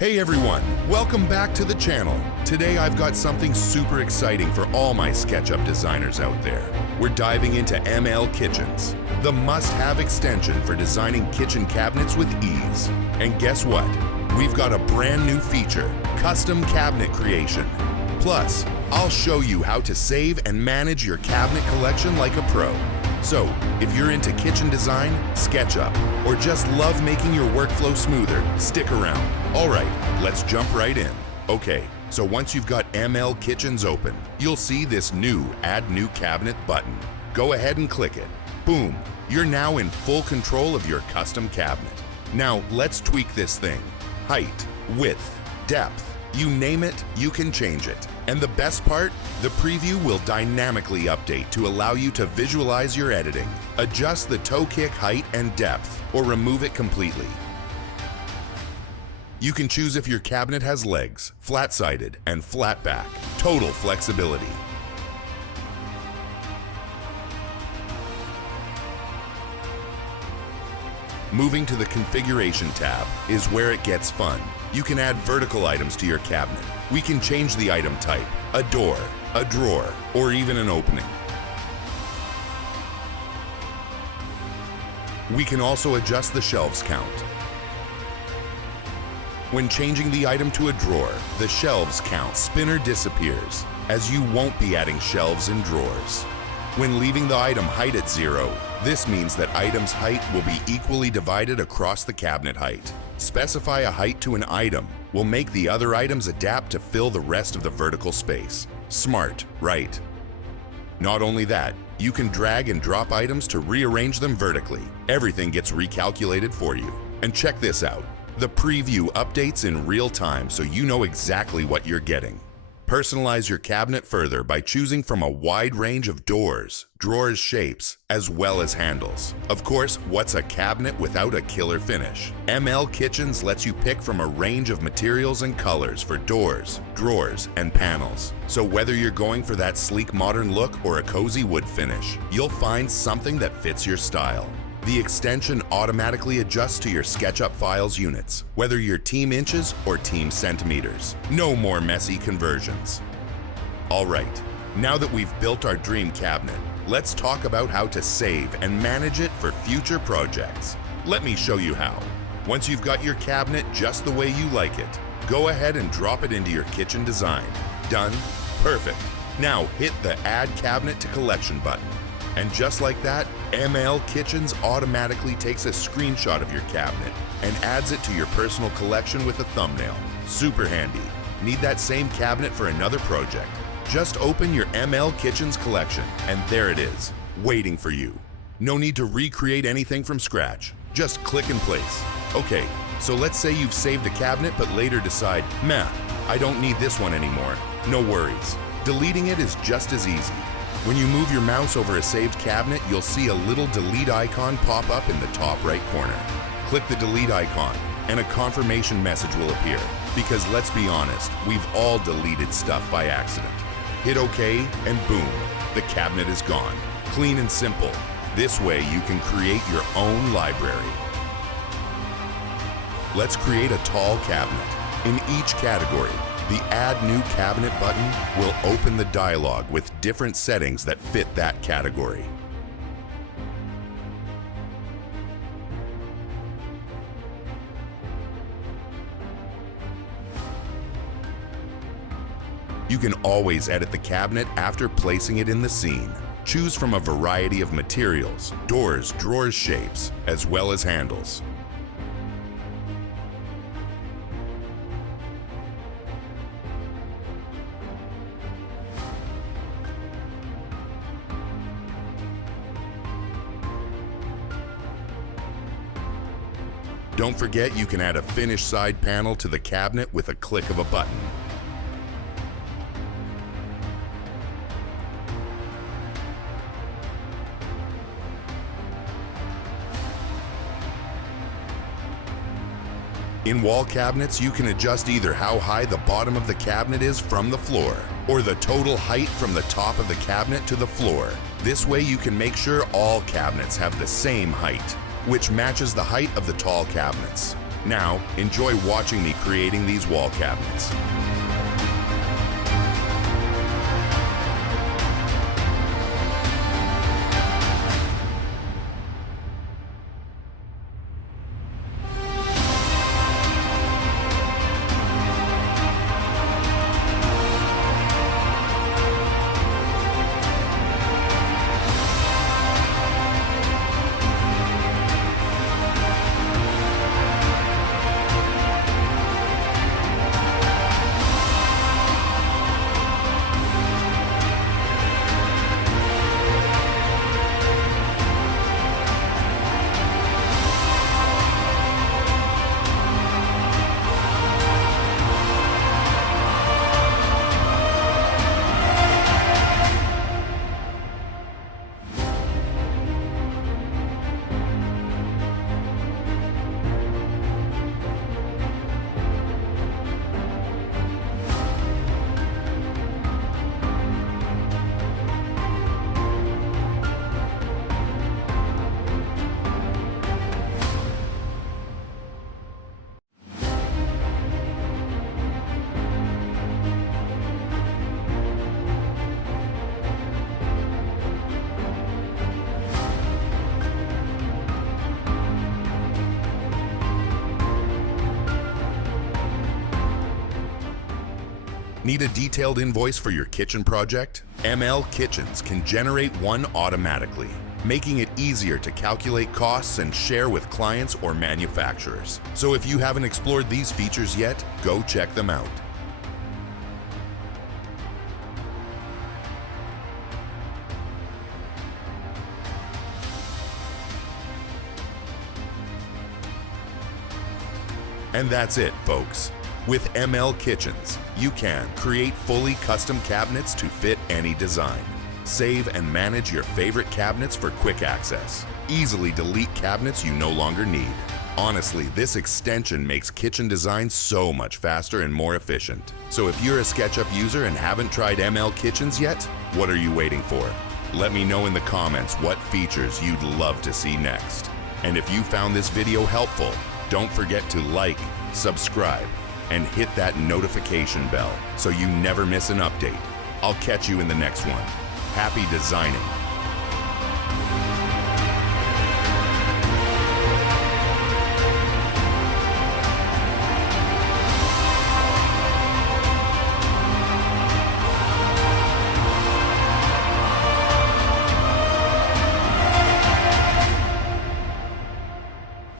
Hey everyone, welcome back to the channel. Today I've got something super exciting for all my SketchUp designers out there. We're diving into ML Kitchens, the must-have extension for designing kitchen cabinets with ease. And guess what? We've got a brand new feature, custom cabinet creation. Plus, I'll show you how to save and manage your cabinet collection like a pro. So, if you're into kitchen design, SketchUp, or just love making your workflow smoother, stick around. Alright, let's jump right in. Okay, so once you've got ML Kitchens open, you'll see this new Add New Cabinet button. Go ahead and click it. Boom, you're now in full control of your custom cabinet. Now, let's tweak this thing. Height, width, depth, you name it, you can change it. And the best part, the preview will dynamically update to allow you to visualize your editing. Adjust the toe kick height and depth, or remove it completely. You can choose if your cabinet has legs, flat-sided, and flat back. Total flexibility. Moving to the Configuration tab is where it gets fun. You can add vertical items to your cabinet. We can change the item type, a door, a drawer, or even an opening. We can also adjust the shelves count. When changing the item to a drawer, the shelves count spinner disappears, as you won't be adding shelves and drawers. When leaving the item height at 0, this means that item's height will be equally divided across the cabinet height. Specify a height to an item will make the other items adapt to fill the rest of the vertical space. Smart, right? Not only that, you can drag and drop items to rearrange them vertically. Everything gets recalculated for you. And check this out. The preview updates in real time so you know exactly what you're getting. Personalize your cabinet further by choosing from a wide range of doors, drawers shapes, as well as handles. Of course, what's a cabinet without a killer finish? ML Kitchens lets you pick from a range of materials and colors for doors, drawers, and panels. So whether you're going for that sleek modern look or a cozy wood finish, you'll find something that fits your style. The extension automatically adjusts to your SketchUp files units, whether you're team inches or team centimeters. No more messy conversions. Alright, now that we've built our dream cabinet, let's talk about how to save and manage it for future projects. Let me show you how. Once you've got your cabinet just the way you like it, go ahead and drop it into your kitchen design. Done? Perfect. Now hit the Add Cabinet to Collection button. And just like that, ML Kitchens automatically takes a screenshot of your cabinet and adds it to your personal collection with a thumbnail. Super handy. Need that same cabinet for another project? Just open your ML Kitchens collection and there it is, waiting for you. No need to recreate anything from scratch. Just click and place. Okay, so let's say you've saved a cabinet but later decide, meh, I don't need this one anymore. No worries. Deleting it is just as easy. When you move your mouse over a saved cabinet, you'll see a little delete icon pop up in the top right corner. Click the delete icon and a confirmation message will appear. Because let's be honest, we've all deleted stuff by accident. Hit OK and boom, the cabinet is gone. Clean and simple. This way you can create your own library. Let's create a tall cabinet. In each category, the Add New Cabinet button will open the dialog with different settings that fit that category. You can always edit the cabinet after placing it in the scene. Choose from a variety of materials, doors, drawers shapes, as well as handles. Don't forget you can add a finished side panel to the cabinet with a click of a button. In wall cabinets, you can adjust either how high the bottom of the cabinet is from the floor, or the total height from the top of the cabinet to the floor. This way you can make sure all cabinets have the same height, which matches the height of the tall cabinets. Now, enjoy watching me creating these wall cabinets. Need a detailed invoice for your kitchen project? ML Kitchens can generate one automatically, making it easier to calculate costs and share with clients or manufacturers. So if you haven't explored these features yet, go check them out. And that's it, folks. With ML Kitchens, you can create fully custom cabinets to fit any design. Save and manage your favorite cabinets for quick access. Easily delete cabinets you no longer need. Honestly, this extension makes kitchen design so much faster and more efficient. So if you're a SketchUp user and haven't tried ML Kitchens yet, what are you waiting for? Let me know in the comments what features you'd love to see next. And if you found this video helpful, don't forget to like, subscribe, and hit that notification bell so you never miss an update. I'll catch you in the next one. Happy designing.